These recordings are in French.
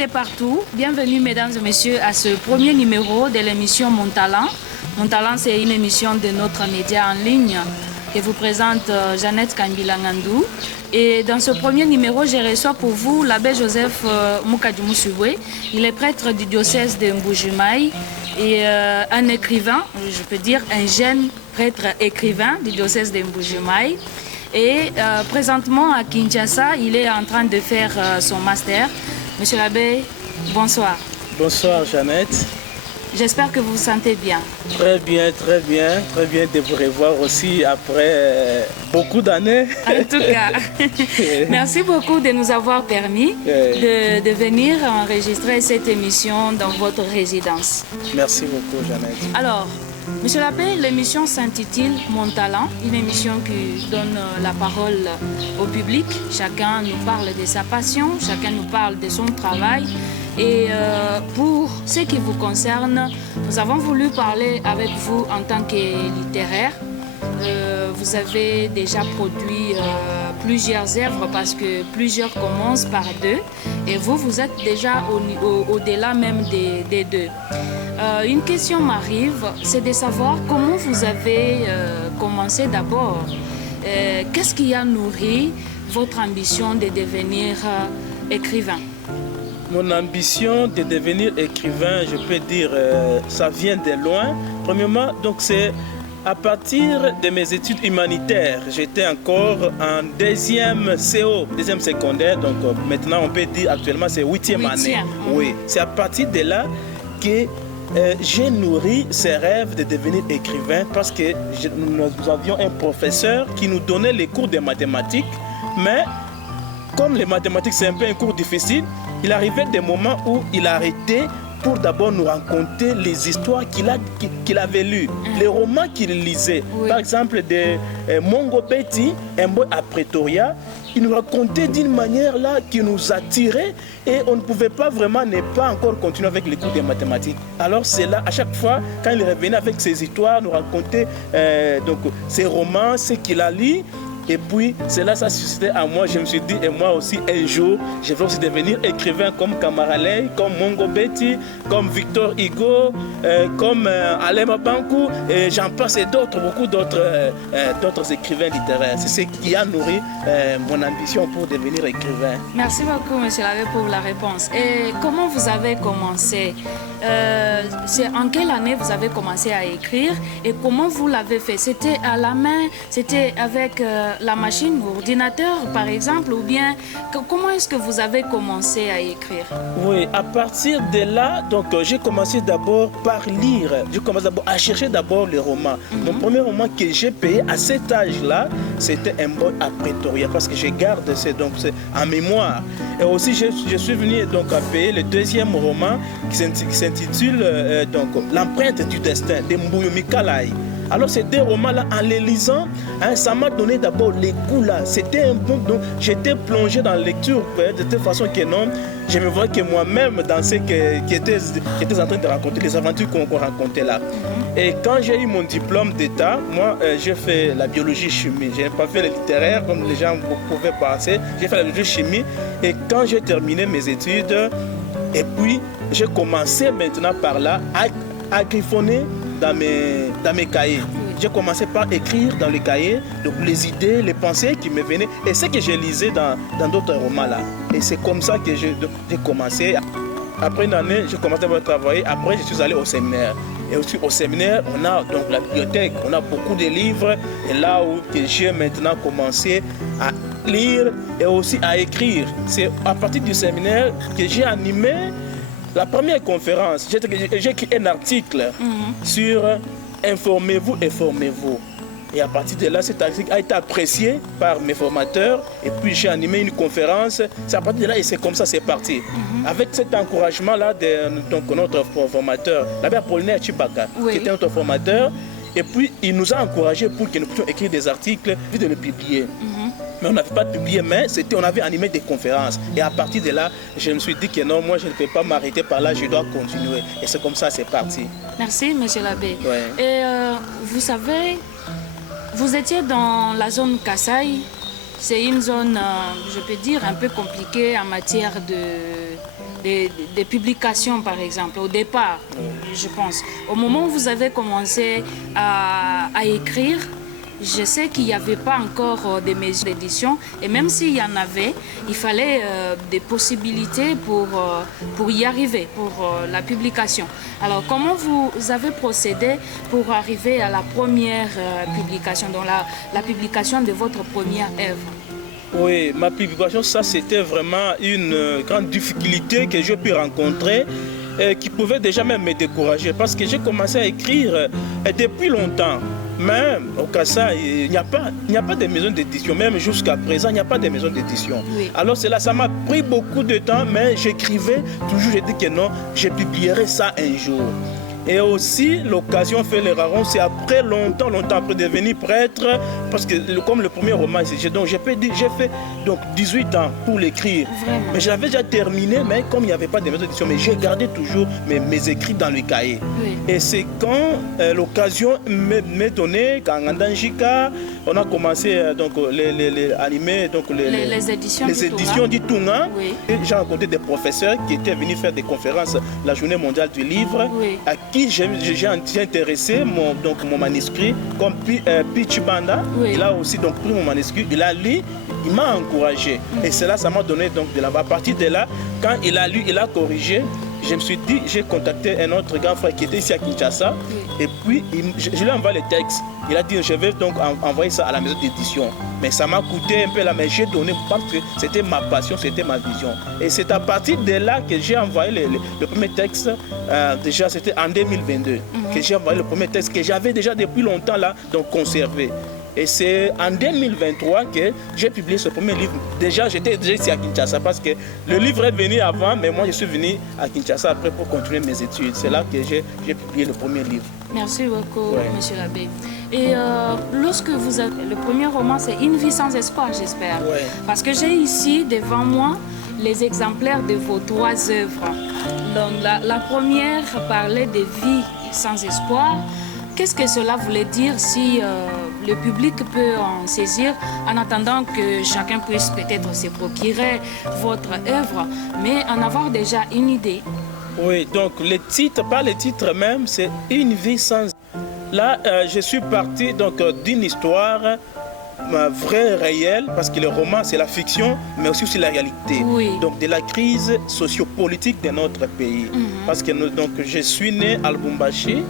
de partout, bienvenue mesdames et messieurs à ce premier numéro de l'émission Mon Talent. Mon Talent, c'est une émission de notre média en ligne que vous présente Jeannette Kambilangandou. Et dans ce premier numéro, je reçois pour vous l'abbé Joseph Mukadjumusuwe. Il est prêtre du diocèse de Mbujimayi et un écrivain, je peux dire un jeune prêtre écrivain du diocèse de Mbujimayi. Et présentement à Kinshasa, il est en train de faire son master. Monsieur l'abbé, bonsoir. Bonsoir Jeannette. J'espère que vous vous sentez bien. Très bien, très bien. Très bien de vous revoir aussi après beaucoup d'années. En tout cas, merci beaucoup de nous avoir permis de venir enregistrer cette émission dans votre résidence. Merci beaucoup Jeannette. Alors, Monsieur l'abbé, l'émission s'intitule Mon Talent, une émission qui donne la parole au public. Chacun nous parle de sa passion, chacun nous parle de son travail. Et pour ce qui vous concerne, nous avons voulu parler avec vous en tant que littéraire. Vous avez déjà produit plusieurs œuvres parce que plusieurs commencent par deux. Et vous êtes déjà au-delà même des deux. Une question m'arrive, c'est de savoir comment vous avez commencé d'abord. Qu'est-ce qui a nourri votre ambition de devenir écrivain? Mon ambition de devenir écrivain, je peux dire, ça vient de loin. Premièrement, donc c'est à partir de mes études humanitaires. J'étais encore en deuxième CO, deuxième secondaire. Donc maintenant, on peut dire actuellement, c'est huitième année. Oui, c'est à partir de là que j'ai nourri ces rêves de devenir écrivain parce que nous avions un professeur qui nous donnait les cours de mathématiques, mais comme les mathématiques c'est un peu un cours difficile, il arrivait des moments où il arrêtait pour d'abord nous raconter les histoires qu'il avait lues, les romans qu'il lisait. Oui. Par exemple, de Mongo Betty, un boy à Pretoria, il nous racontait d'une manière là qui nous attirait et on ne pouvait pas vraiment ne pas encore continuer avec les cours de mathématiques. Alors c'est là, à chaque fois, quand il revenait avec ses histoires, nous racontait donc ses romans, ce qu'il a lu. Et puis, cela, ça suscitait à moi. Je me suis dit, et moi aussi, un jour, je vais aussi devenir écrivain comme Kamaralei, comme Mongo Betty, comme Victor Hugo, comme Alain Mabankou, et j'en passe et beaucoup d'autres écrivains littéraires. C'est ce qui a nourri mon ambition pour devenir écrivain. Merci beaucoup, monsieur l'abbé, pour la réponse. Et comment vous avez commencé? C'est en quelle année vous avez commencé à écrire et comment vous l'avez fait? C'était à la main, c'était avec la machine, l'ordinateur par exemple, ou bien comment est-ce que vous avez commencé à écrire? Oui, à partir de là, donc j'ai commencé d'abord par lire. J'ai commencé d'abord à chercher d'abord les romans. Mon premier roman que j'ai payé à cet âge-là, c'était Un boy à Pretoria parce que je garde donc c'est en mémoire. Et aussi je suis venu donc à payer le deuxième roman qui s'intitule donc L'empreinte du destin de Mbuyu Mikalai. Alors ces deux romans-là, en les lisant, ça m'a donné d'abord les goûts là. C'était un bon, donc j'étais plongé dans la lecture de telle façon que non, je me voyais que moi-même dans ce qui était en train de raconter, les aventures qu'on racontait là. Et quand j'ai eu mon diplôme d'État, moi j'ai fait la biologie-chimie. Je n'ai pas fait le littéraire comme les gens pouvaient penser. J'ai fait la biologie-chimie et quand j'ai terminé mes études, et puis j'ai commencé maintenant par là à griffonner dans mes cahiers. J'ai commencé par écrire dans les cahiers donc les idées, les pensées qui me venaient et ce que je lisais dans d'autres romans là. Et c'est comme ça que j'ai commencé. Après une année, j'ai commencé à travailler. Après, je suis allé au séminaire. Et aussi au séminaire, on a donc la bibliothèque, on a beaucoup de livres. Et là où j'ai maintenant commencé à lire et aussi à écrire. C'est à partir du séminaire que j'ai animé la première conférence. J'ai écrit un article sur Informez-vous et formez-vous. Et à partir de là, cet article a été apprécié par mes formateurs. Et puis j'ai animé une conférence. C'est à partir de là et c'est comme ça c'est parti. Avec cet encouragement-là de donc, notre formateur, l'abbé Apollinaire Chibaka, qui était notre formateur. Et puis il nous a encouragés pour que nous puissions écrire des articles et de les publier. Mais on n'avait pas publié, mais on avait animé des conférences. Et à partir de là, je me suis dit que non, moi je ne peux pas m'arrêter par là, je dois continuer. Et c'est comme ça c'est parti. Merci, monsieur l'abbé. Et vous savez, vous étiez dans la zone Kasaï. C'est une zone, je peux dire, un peu compliquée en matière des publications, par exemple, au départ, je pense. Au moment où vous avez commencé à écrire, je sais qu'il n'y avait pas encore des maisons d'édition, et même s'il y en avait, il fallait des possibilités pour y arriver, pour la publication. Alors, comment vous avez procédé pour arriver à la première publication, donc la publication de votre première œuvre? Oui, ma publication, ça c'était vraiment une grande difficulté que j'ai pu rencontrer, qui pouvait déjà même me décourager, parce que j'ai commencé à écrire depuis longtemps. Mais au Kassai, il n'y a pas de maison d'édition. Même jusqu'à présent, il n'y a pas de maison d'édition. Oui. Alors ça m'a pris beaucoup de temps, mais j'écrivais toujours, j'ai dit que non, je publierai ça un jour. Et aussi, l'occasion fait les rares. C'est après longtemps après devenir prêtre, parce que comme le premier roman, j'ai fait donc 18 ans pour l'écrire. Mais j'avais déjà terminé, mais comme il n'y avait pas de maison d'édition, mais j'ai gardé toujours mes écrits dans le cahier. Oui. Et c'est quand l'occasion m'est donnée, quand Ngandanjika, on a commencé donc les animer, donc les éditions du Tunga. Oui. J'ai rencontré des professeurs qui étaient venus faire des conférences la journée mondiale du livre, oui, à qui j'ai intéressé mon manuscrit, comme Pichi Banda. Oui. Il a aussi donc pris mon manuscrit, il a lu, il m'a encouragé. Et cela, ça m'a donné donc de la. À partir de là, quand il a lu, il a corrigé. Je me suis dit, j'ai contacté un autre grand frère qui était ici à Kinshasa, oui, et puis je lui ai envoyé le texte. Il a dit, je vais donc envoyer ça à la maison d'édition. Mais ça m'a coûté un peu là, mais j'ai donné parce que c'était ma passion, c'était ma vision. Et c'est à partir de là que j'ai envoyé le premier texte. Déjà, c'était en 2022 que j'ai envoyé le premier texte que j'avais déjà depuis longtemps là, donc conservé. Et c'est en 2023 que j'ai publié ce premier livre. Déjà, j'étais déjà ici à Kinshasa parce que le livre est venu avant, mais moi je suis venu à Kinshasa après pour continuer mes études. C'est là que j'ai publié le premier livre. Merci beaucoup, Monsieur l'abbé. Et lorsque vous avez... Le premier roman, c'est Une vie sans espoir, j'espère. Ouais. Parce que j'ai ici devant moi les exemplaires de vos 3 œuvres. Donc la première parlait de vie sans espoir. Qu'est-ce que cela voulait dire si le public peut en saisir en attendant que chacun puisse peut-être se procurer votre œuvre, mais en avoir déjà une idée? Oui, donc le titre, pas le titre même, c'est Une vie sans... Là, je suis parti donc d'une histoire vraie, réelle, parce que le roman, c'est la fiction, mais aussi la réalité. Oui. Donc de la crise sociopolitique de notre pays. Parce que donc, je suis né à Lubumbashi.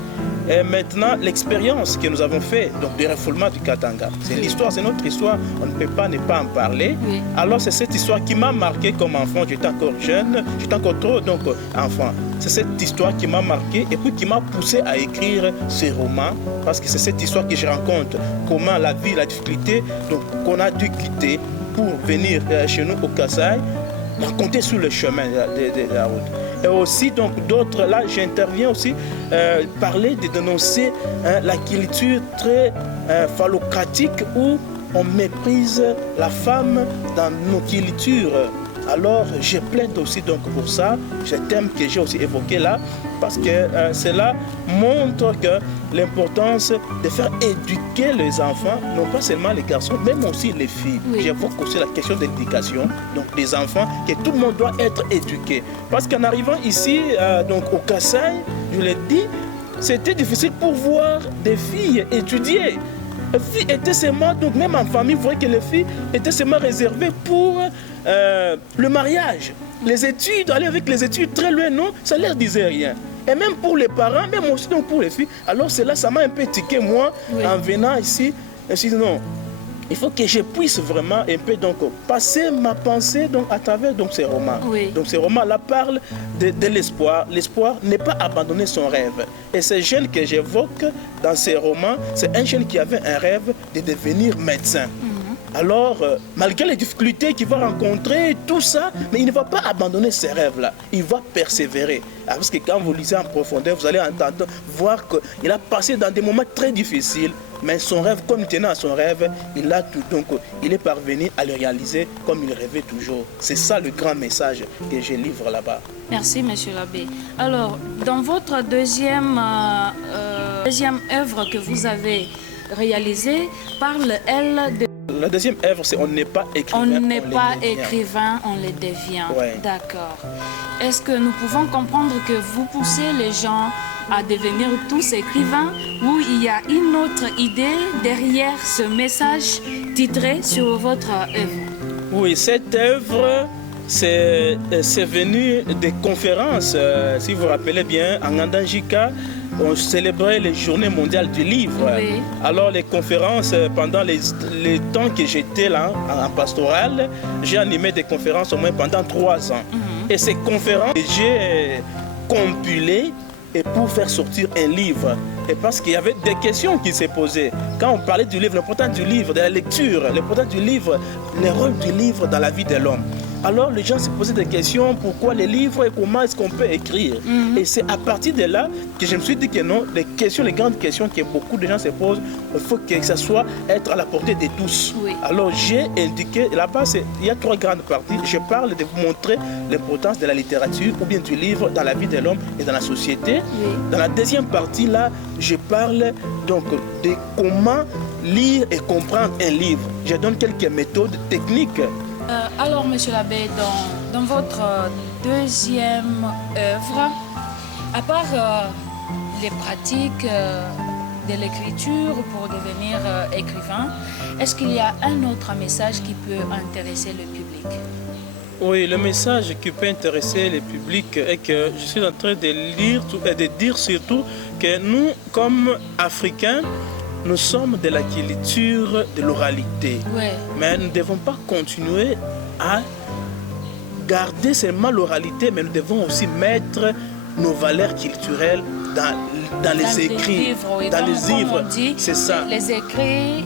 Et maintenant, l'expérience que nous avons fait, donc du refoulement du Katanga, c'est l'histoire, c'est notre histoire, on ne peut pas ne pas en parler. Oui. Alors c'est cette histoire qui m'a marqué comme enfant, j'étais encore jeune, j'étais encore trop donc enfant. C'est cette histoire qui m'a marqué et puis qui m'a poussé à écrire ces romans, parce que c'est cette histoire que je rencontre, comment la vie, la difficulté, donc qu'on a dû quitter pour venir chez nous au Kassai, raconter sur le chemin de la route. Et aussi, donc, d'autres, là, j'interviens aussi, parler de dénoncer la culture très phallocratique où on méprise la femme dans nos cultures. Alors, je plaide aussi donc pour ça, ce thème que j'ai aussi évoqué là, parce que cela montre que l'importance de faire éduquer les enfants, non pas seulement les garçons, même aussi les filles. Oui. J'évoque aussi la question de l'éducation, donc des enfants, que tout le monde doit être éduqué. Parce qu'en arrivant ici, donc au Kassai, je l'ai dit, c'était difficile pour voir des filles étudier. Les filles étaient seulement, donc même en famille, vous voyez que les filles étaient seulement réservées pour le mariage. Les études, aller avec les études très loin, non, ça ne leur disait rien. Et même pour les parents, même aussi donc pour les filles. Alors cela, ça m'a un peu tiqué, moi, oui, en venant ici. Je me suis dit non, il faut que je puisse vraiment un peu donc passer ma pensée donc à travers donc ces romans. Oui. Donc ces romans-là parlent de l'espoir. L'espoir n'est pas abandonner son rêve. Et ce jeune que j'évoque dans ces romans, c'est un jeune qui avait un rêve de devenir médecin. Alors, malgré les difficultés qu'il va rencontrer, tout ça, mais il ne va pas abandonner ses rêves-là. Il va persévérer. Parce que quand vous lisez en profondeur, vous allez entendre, voir qu'il a passé dans des moments très difficiles. Mais son rêve, comme il tenait à son rêve, il a tout, donc il est parvenu à le réaliser comme il rêvait toujours. C'est ça le grand message que je livre là-bas. Merci, Monsieur l'abbé. Alors, dans votre deuxième œuvre que vous avez réalisée, parle-elle de... La deuxième œuvre, c'est On n'est pas écrivain, on n'est pas écrivain, on le devient. Ouais. D'accord. est-ce que nous pouvons comprendre que vous poussez les gens à devenir tous écrivains ou il y a une autre idée derrière ce message titré sur votre œuvre? Oui, cette œuvre, c'est venu des conférences. Si vous vous rappelez bien, en Andanjika, on célébrait les journées mondiales du livre. Oui. Alors les conférences, pendant les temps que j'étais là, en pastoral, j'ai animé des conférences au moins pendant 3 ans. Et ces conférences, j'ai compilé et pour faire sortir un livre. Et parce qu'il y avait des questions qui s'est posées. Quand on parlait du livre, l'importance du livre, de la lecture, l'importance du livre, le rôle du livre dans la vie de l'homme. Alors les gens se posaient des questions, pourquoi les livres et comment est-ce qu'on peut écrire. Et c'est à partir de là que je me suis dit que non, les questions, les grandes questions que beaucoup de gens se posent, il faut que ça soit être à la portée de tous. Oui. Alors j'ai indiqué, là-bas il y a 3 grandes parties. Je parle de vous montrer l'importance de la littérature ou bien du livre dans la vie de l'homme et dans la société. Oui. Dans la deuxième partie là, je parle donc de comment lire et comprendre un livre. Je donne quelques méthodes techniques. Alors, Monsieur l'abbé, dans votre deuxième œuvre, à part les pratiques de l'écriture pour devenir écrivain, est-ce qu'il y a un autre message qui peut intéresser le public? Oui, le message qui peut intéresser le public est que je suis en train de lire et de dire surtout que nous, comme Africains, nous sommes de la culture de l'oralité. Oui. Mais nous ne devons pas continuer à garder seulement l'oralité, mais nous devons aussi mettre nos valeurs culturelles dans les écrits, dans les livres. C'est ça. Les écrits,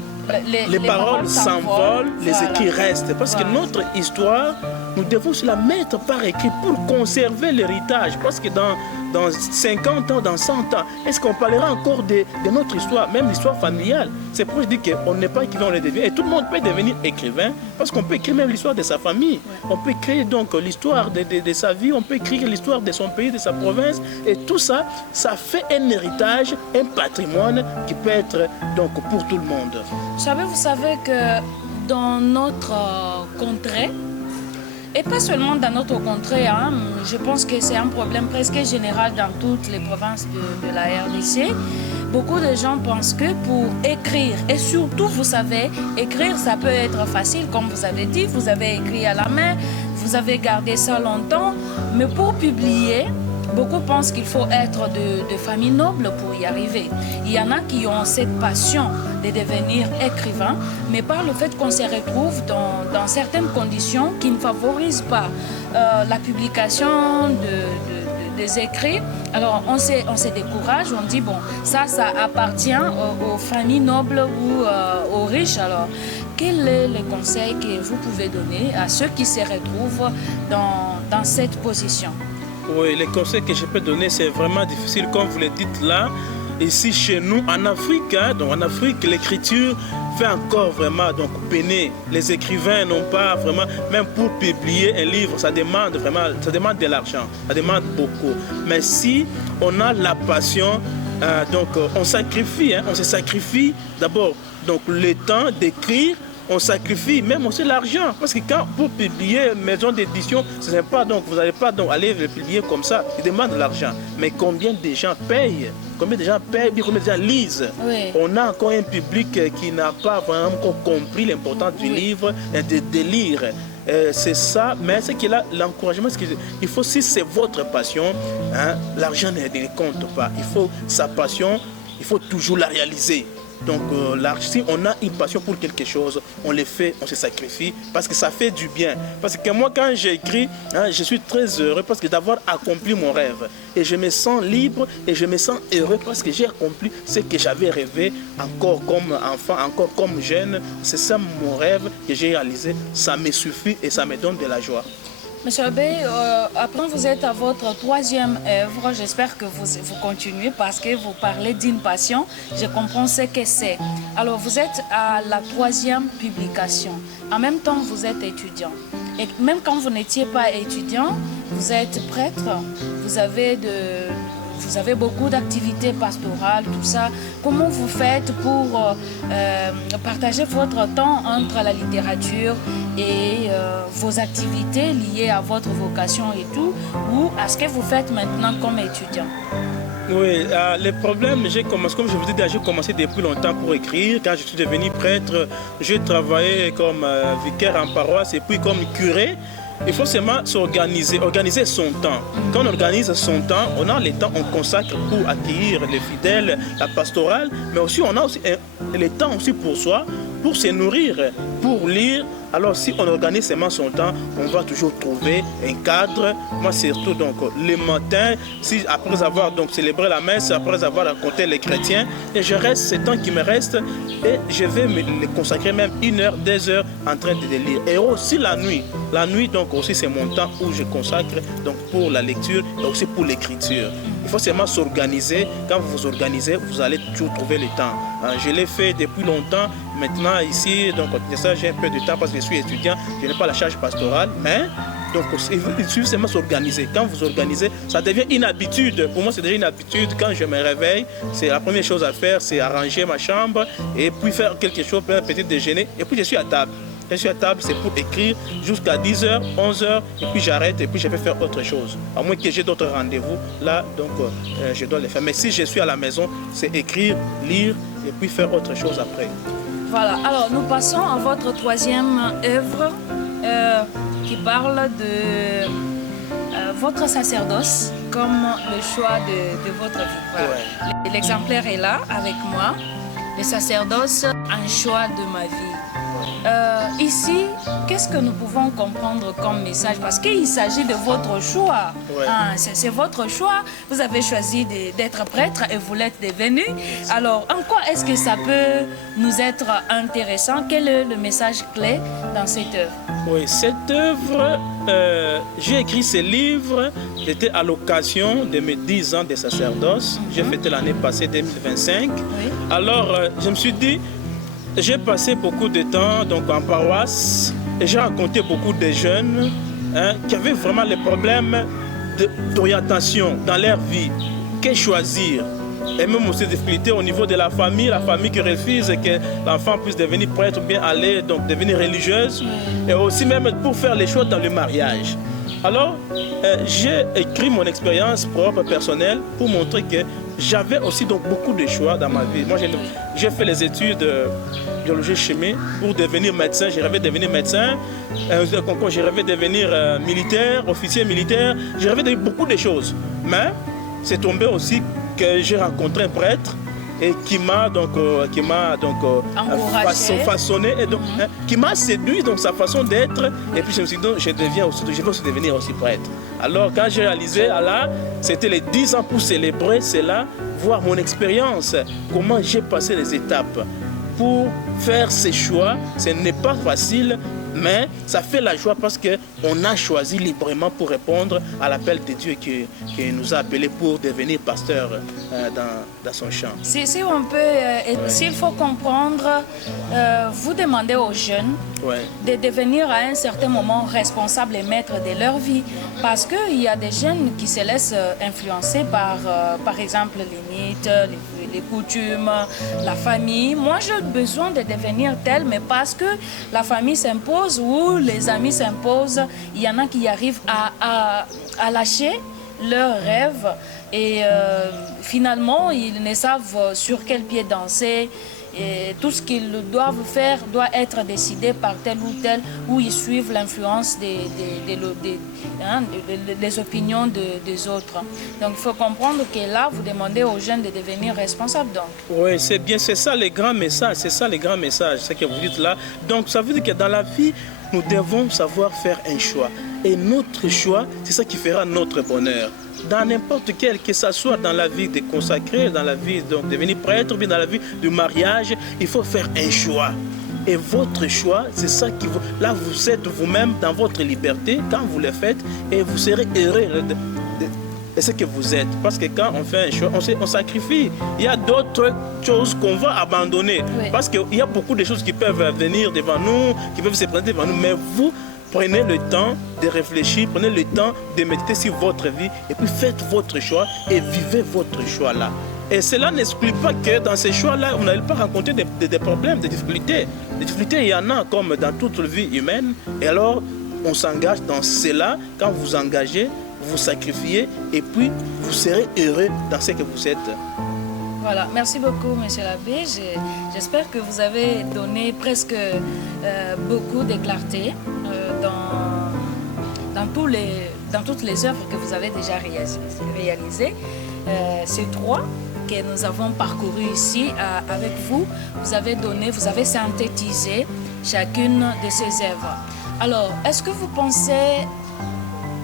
les paroles s'envolent, les écrits restent. Parce que notre histoire, nous devons la mettre par écrit pour conserver l'héritage. Parce que dans 50 ans, dans 100 ans, est-ce qu'on parlera encore de notre histoire, même l'histoire familiale? C'est pour ça que je dis qu'on n'est pas écrivain, on le devient. Et tout le monde peut devenir écrivain parce qu'on peut écrire même l'histoire de sa famille. On peut écrire donc l'histoire de sa vie, on peut écrire l'histoire de son pays, de sa province. Et tout ça, ça fait un héritage, un patrimoine qui peut être donc pour tout le monde. Vous savez que dans notre contrée, et pas seulement dans notre contrée, hein, je pense que c'est un problème presque général dans toutes les provinces de la RDC. Beaucoup de gens pensent que pour écrire, et surtout, vous savez, écrire, ça peut être facile, comme vous avez dit, vous avez écrit à la main, vous avez gardé ça longtemps, mais pour publier, beaucoup pensent qu'il faut être de famille noble pour y arriver. Il y en a qui ont cette passion de devenir écrivain, mais par le fait qu'on se retrouve dans certaines conditions qui ne favorisent pas la publication des écrits, alors on se décourage, on dit bon, ça appartient aux familles nobles ou aux riches. Alors, quel est le conseil que vous pouvez donner à ceux qui se retrouvent dans cette position? Oui, les conseils que je peux donner, c'est vraiment difficile, comme vous le dites là. Ici, chez nous, en Afrique, donc en Afrique, l'écriture fait encore vraiment donc peiner. Les écrivains n'ont pas vraiment, même pour publier un livre, ça demande de l'argent, ça demande beaucoup. Mais si on a la passion, donc on sacrifie, on se sacrifie d'abord donc le temps d'écrire. On sacrifie même aussi l'argent. Parce que pour publier une maison d'édition, ce n'est pas donc, vous n'allez pas donc aller le publier comme ça. Il demande de l'argent. Mais combien de gens payent? Combien de gens payent? Combien de gens lisent? Oui. On a encore un public qui n'a pas vraiment encore compris l'importance du livre et de lire. C'est ça, mais c'est qu'il a l'encouragement. Il faut, si c'est votre passion, l'argent ne compte pas. Il faut sa passion, il faut toujours la réaliser. Donc si on a une passion pour quelque chose, on le fait, on se sacrifie parce que ça fait du bien. Parce que moi, quand j'écris, je suis très heureux parce que d'avoir accompli mon rêve. Et je me sens libre et je me sens heureux parce que j'ai accompli ce que j'avais rêvé encore comme enfant, encore comme jeune. C'est ça mon rêve que j'ai réalisé. Ça me suffit et ça me donne de la joie. Monsieur Abbé, après vous êtes à votre troisième œuvre. J'espère que vous continuez parce que vous parlez d'une passion. Je comprends ce que c'est. Alors vous êtes à la troisième publication. En même temps, vous êtes étudiant. Et même quand vous n'étiez pas étudiant, vous êtes prêtre. Vous avez vous avez beaucoup d'activités pastorales, tout ça. Comment vous faites pour partager votre temps entre la littérature et vos activités liées à votre vocation et tout, ou à ce que vous faites maintenant comme étudiant? Oui, les problèmes, comme je vous ai dit, j'ai commencé depuis longtemps pour écrire. Quand je suis devenu prêtre, j'ai travaillé comme vicaire en paroisse et puis comme curé. Il faut seulement s'organiser, organiser son temps. Quand on organise son temps, on a le temps, on consacre pour accueillir les fidèles, la pastorale, mais aussi on a aussi le temps aussi pour soi, pour se nourrir, pour lire. Alors si on organise seulement son temps, on va toujours trouver un cadre. Moi surtout donc le matin, si après avoir donc célébré la messe, après avoir raconté les chrétiens, et je reste ce temps qui me reste et je vais me consacrer même 1 heure, 2 heures en train de lire. Et aussi la nuit donc aussi c'est mon temps où je consacre donc pour la lecture et aussi pour l'écriture. Il faut seulement s'organiser. Quand vous vous organisez, vous allez toujours trouver le temps. Je l'ai fait depuis longtemps. Maintenant, ici, donc, j'ai un peu de temps parce que je suis étudiant. Je n'ai pas la charge pastorale, mais donc, il suffit seulement s'organiser. Quand vous organisez, ça devient une habitude. Pour moi, c'est déjà une habitude. Quand je me réveille, c'est la première chose à faire, c'est arranger ma chambre et puis faire quelque chose, un petit déjeuner. Et puis, je suis à table. Je suis à table, c'est pour écrire jusqu'à 10h, 11h, et puis j'arrête et puis je vais faire autre chose. À moins que j'ai d'autres rendez-vous, là, donc je dois les faire. Mais si je suis à la maison, c'est écrire, lire et puis faire autre chose après. Voilà, alors nous passons à votre 3e œuvre qui parle de votre sacerdoce comme le choix de votre vie. Voilà. Ouais. L'exemplaire est là avec moi, le sacerdoce, un choix de ma vie. Ici, qu'est-ce que nous pouvons comprendre comme message? Parce qu'il s'agit de votre choix. Ouais. C'est votre choix. Vous avez choisi d'être prêtre et vous l'êtes devenu. Alors, en quoi est-ce que ça peut nous être intéressant? Quel est le message clé dans cette œuvre? Oui, cette œuvre, j'ai écrit ce livre, j'étais à l'occasion de mes 10 ans de sacerdoce. J'ai fêté l'année passée, 2025. Oui. Alors, je me suis dit, j'ai passé beaucoup de temps donc, en paroisse et j'ai rencontré beaucoup de jeunes qui avaient vraiment les problèmes d'orientation dans leur vie. Que choisir? Et même aussi des difficultés au niveau de la famille qui refuse que l'enfant puisse devenir prêtre ou bien aller donc devenir religieuse. Et aussi même pour faire les choix dans le mariage. Alors, j'ai écrit mon expérience propre, personnelle, pour montrer que j'avais aussi donc beaucoup de choix dans ma vie. Moi, j'ai fait les études de biologie chimie pour devenir médecin. J'ai rêvé de devenir médecin. J'ai rêvé de devenir militaire, officier militaire. J'ai rêvé de beaucoup de choses. Mais c'est tombé aussi que j'ai rencontré un prêtre et qui m'a façonné et donc qui m'a séduit dans sa façon d'être. Et puis je me suis dit je vais aussi devenir aussi prêtre. Alors quand j'ai réalisé là, c'était les 10 ans pour célébrer cela, voir mon expérience, comment j'ai passé les étapes pour faire ces choix. Ce n'est pas facile, mais ça fait la joie parce qu'on a choisi librement pour répondre à l'appel de Dieu qui nous a appelés pour devenir pasteur dans son champ. Si on peut, s'il faut comprendre, vous demandez aux jeunes de devenir à un certain moment responsables et maîtres de leur vie. Parce qu'il y a des jeunes qui se laissent influencer par exemple, les mythes, les coutumes, la famille. Moi, j'ai besoin de devenir tel, mais parce que la famille s'impose ou les amis s'imposent, il y en a qui arrivent à lâcher leurs rêves et finalement, ils ne savent sur quel pied danser. Et tout ce qu'ils doivent faire doit être décidé par tel ou tel, où ils suivent l'influence des opinions des autres. Donc il faut comprendre que là, vous demandez aux jeunes de devenir responsables. Donc. Oui, c'est bien, c'est ça les grands messages, ce que vous dites là. Donc ça veut dire que dans la vie, nous devons savoir faire un choix. Et notre choix, c'est ça qui fera notre bonheur. Dans n'importe quel, que ce soit dans la vie de consacrer, dans la vie de devenir prêtre, ou bien dans la vie du mariage, il faut faire un choix. Et votre choix, c'est ça qui vous... Là, vous êtes vous-même dans votre liberté quand vous le faites et vous serez heureux de ce que vous êtes. Parce que quand on fait un choix, on sacrifie. Il y a d'autres choses qu'on va abandonner. Oui. Parce qu'il y a beaucoup de choses qui peuvent venir devant nous, qui peuvent se présenter devant nous. Mais vous, prenez le temps de réfléchir, prenez le temps de méditer sur votre vie et puis faites votre choix et vivez votre choix là. Et cela n'exclut pas que dans ces choix-là, vous n'allez pas rencontrer des problèmes, des difficultés. Des difficultés, il y en a comme dans toute vie humaine. Et alors, on s'engage dans cela. Quand vous vous engagez, vous sacrifiez et puis vous serez heureux dans ce que vous êtes. Voilà, merci beaucoup, monsieur l'abbé. J'espère que vous avez donné presque beaucoup de clarté dans toutes les œuvres que vous avez déjà réalisées. Ces trois que nous avons parcouru ici avec vous, vous avez synthétisé chacune de ces œuvres. Alors, est-ce que vous pensez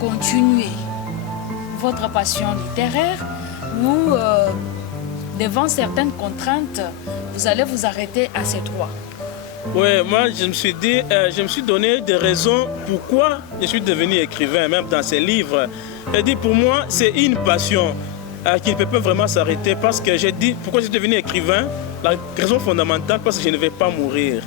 continuer votre passion littéraire ou devant certaines contraintes, vous allez vous arrêter à ces trois? Oui, moi je me suis dit, je me suis donné des raisons pourquoi je suis devenu écrivain, même dans ces livres. J'ai dit pour moi, c'est une passion qui ne peut pas vraiment s'arrêter parce que j'ai dit pourquoi je suis devenu écrivain. La raison fondamentale, parce que je ne vais pas mourir.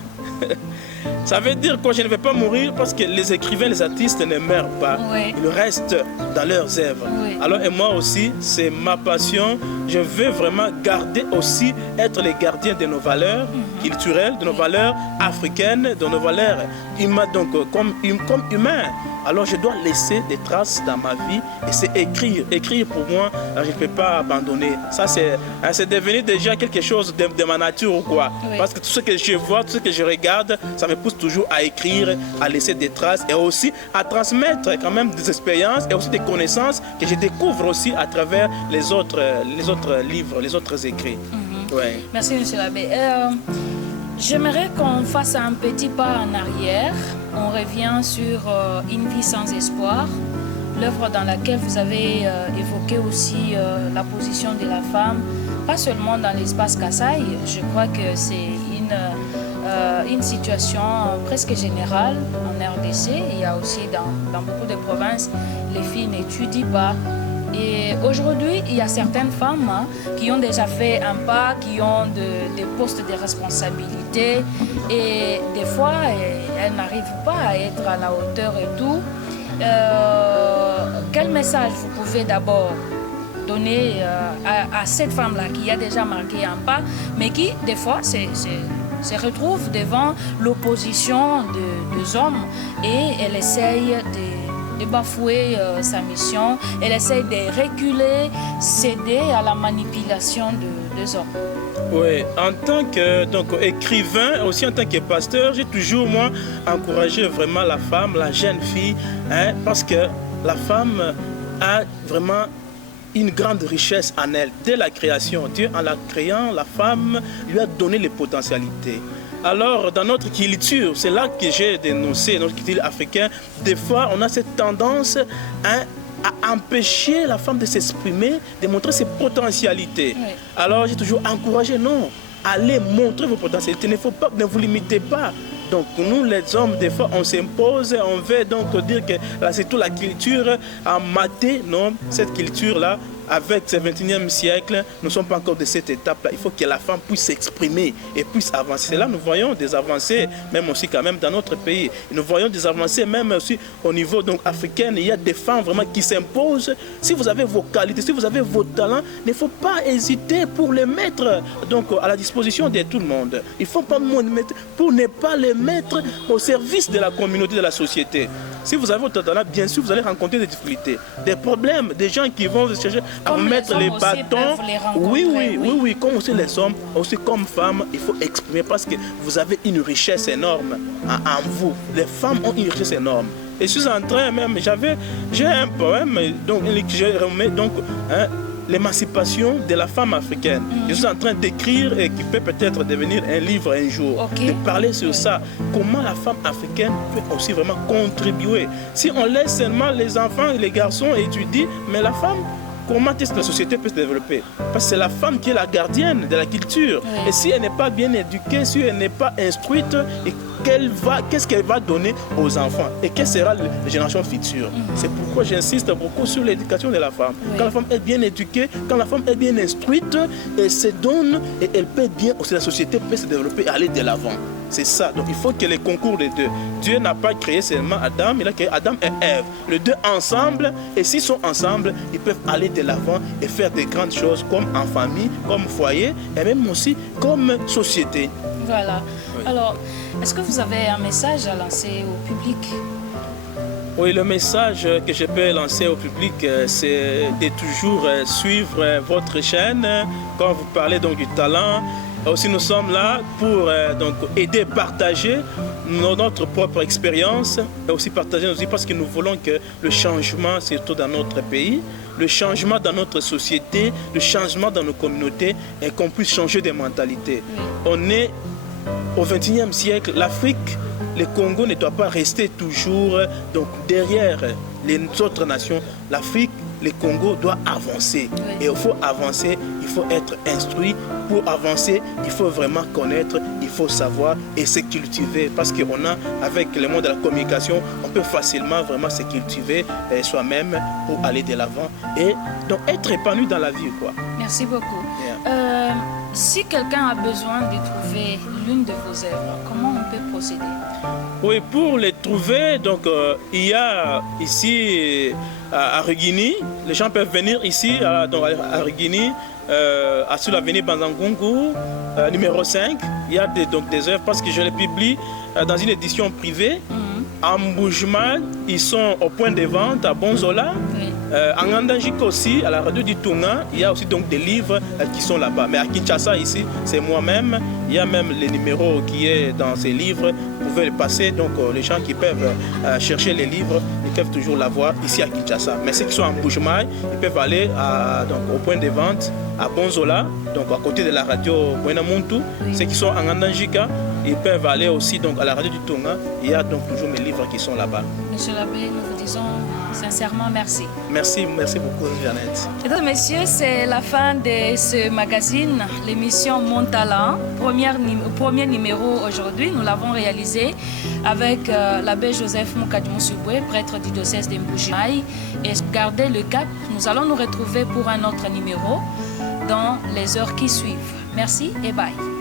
Ça veut dire que je ne vais pas mourir parce que les écrivains, les artistes ne meurent pas. Oui. Ils restent dans leurs œuvres. Oui. Alors, et moi aussi, c'est ma passion. Je veux vraiment garder aussi, être les gardiens de nos valeurs culturelles, de nos valeurs africaines, de nos valeurs humaines, donc comme humains. Alors, je dois laisser des traces dans ma vie et c'est écrire. Écrire pour moi, je ne peux pas abandonner. Ça, c'est devenu déjà quelque chose de ma nature ou quoi. Oui. Parce que tout ce que je vois, tout ce que je regarde, ça me pousse toujours à écrire, à laisser des traces et aussi à transmettre quand même des expériences et aussi des connaissances que je découvre aussi à travers les autres livres, les autres écrits. Ouais. Merci, monsieur l'abbé. J'aimerais qu'on fasse un petit pas en arrière. On revient sur Une vie sans espoir, l'œuvre dans laquelle vous avez évoqué aussi la position de la femme, pas seulement dans l'espace Kasaï. Je crois que c'est une situation presque générale en RDC. Il y a aussi dans beaucoup de provinces, les filles n'étudient pas. Et aujourd'hui, il y a certaines femmes qui ont déjà fait un pas, qui ont des postes de responsabilité. Et des fois, elles n'arrivent pas à être à la hauteur et tout. Quel message vous pouvez d'abord donner à cette femme-là qui a déjà marqué un pas, mais qui, des fois, se retrouve devant l'opposition des hommes et elle essaye de bafouer sa mission, elle essaye de reculer, céder à la manipulation des hommes. Oui, en tant que écrivain, aussi en tant que pasteur, j'ai toujours moi encouragé vraiment la femme, la jeune fille, parce que la femme a vraiment une grande richesse en elle. Dès la création, Dieu en la créant, la femme lui a donné les potentialités. Alors, dans notre culture, c'est là que j'ai dénoncé, notre culture africaine, des fois, on a cette tendance à empêcher la femme de s'exprimer, de montrer ses potentialités. Oui. Alors, j'ai toujours encouragé, non, allez montrer vos potentialités, ne vous limitez pas. Donc nous les hommes, des fois on s'impose, on veut donc dire que c'est toute la culture à mater, non, cette culture-là, avec ce 21e siècle, nous ne sommes pas encore de cette étape-là. Il faut que la femme puisse s'exprimer et puisse avancer. C'est là nous voyons des avancées, même aussi quand même dans notre pays. Nous voyons des avancées même aussi au niveau donc africain. Il y a des femmes vraiment qui s'imposent. Si vous avez vos qualités, si vous avez vos talents, il ne faut pas hésiter pour les mettre donc à la disposition de tout le monde. Il ne faut pas mettre pour ne pas les mettre au service de la communauté, de la société. Si vous avez votre talent, bien sûr, vous allez rencontrer des difficultés, des problèmes, des gens qui vont chercher à mettre les bâtons. Oui, comme aussi les hommes, aussi comme femmes, il faut exprimer parce que vous avez une richesse énorme en vous. Les femmes ont une richesse énorme. Et je suis en train même, j'ai un poème donc, que je remets donc. L'émancipation de la femme africaine. Je suis en train d'écrire et qui peut peut-être devenir un livre un jour. De parler sur ça. Comment la femme africaine peut aussi vraiment contribuer. Si on laisse seulement les enfants et les garçons étudier, mais la femme, comment est-ce que la société peut se développer? Parce que c'est la femme qui est la gardienne de la culture. Et si elle n'est pas bien éduquée, si elle n'est pas instruite, et qu'est-ce qu'elle va donner aux enfants et quelle sera la génération future. C'est pourquoi j'insiste beaucoup sur l'éducation de la femme. Oui. Quand la femme est bien éduquée, quand la femme est bien instruite, elle se donne et elle peut bien, aussi la société peut se développer et aller de l'avant. C'est ça. Donc il faut que les concours des deux. Dieu n'a pas créé seulement Adam, il a créé Adam et Ève. Les deux ensemble, et s'ils sont ensemble, ils peuvent aller de l'avant et faire des grandes choses comme en famille, comme foyer et même aussi comme société. Voilà. Oui. Alors, est-ce que vous avez un message à lancer au public? Oui, le message que je peux lancer au public, c'est de toujours suivre votre chaîne quand vous parlez donc du talent. Aussi, nous sommes là pour donc aider, partager notre propre expérience et aussi partager aussi parce que nous voulons que le changement, surtout dans notre pays, le changement dans notre société, le changement dans nos communautés et qu'on puisse changer des mentalités. On est au XXIe siècle, l'Afrique, le Congo ne doit pas rester toujours donc, derrière les autres nations. L'Afrique, le Congo doit avancer. Et il faut avancer, il faut être instruit. Pour avancer, il faut vraiment connaître, il faut savoir et se cultiver. Parce qu'on a, avec le monde de la communication, on peut facilement vraiment se cultiver soi-même pour aller de l'avant et donc être épanoui dans la vie, quoi. Merci beaucoup. Yeah. Si quelqu'un a besoin de trouver l'une de vos œuvres, comment on peut procéder? Oui, pour les trouver, donc il y a ici à Rugini, les gens peuvent venir ici à Rugini, sur l'avenue Banzangungu, numéro 5. Il y a donc des œuvres parce que je les publie dans une édition privée. À Mboujma, ils sont au point de vente à Bonzola. En Ngandangika aussi, à la radio du Tunga, il y a aussi donc des livres qui sont là-bas. Mais à Kinshasa, ici, c'est moi-même. Il y a même les numéros qui est dans ces livres. Vous pouvez les passer. Donc, les gens qui peuvent chercher les livres, ils peuvent toujours l'avoir ici à Kinshasa. Mais ceux qui sont en Mboujma, ils peuvent aller donc, au point de vente à Bonzola, donc à côté de la radio Buenamuntu. Ceux qui sont en Ngandangika, ils peuvent aller aussi donc, à la radio du Tonga. Il y a donc toujours mes livres qui sont là-bas. Monsieur l'abbé, nous vous disons sincèrement merci. Merci beaucoup, Jeannette. Mesdames et messieurs, c'est la fin de ce magazine, l'émission Mon Talent. Premier numéro aujourd'hui, nous l'avons réalisé avec l'abbé Joseph Moukadjounsubwe, prêtre du diocèse de Mboujima-Mayi. Et gardez le cap, nous allons nous retrouver pour un autre numéro dans les heures qui suivent. Merci et bye.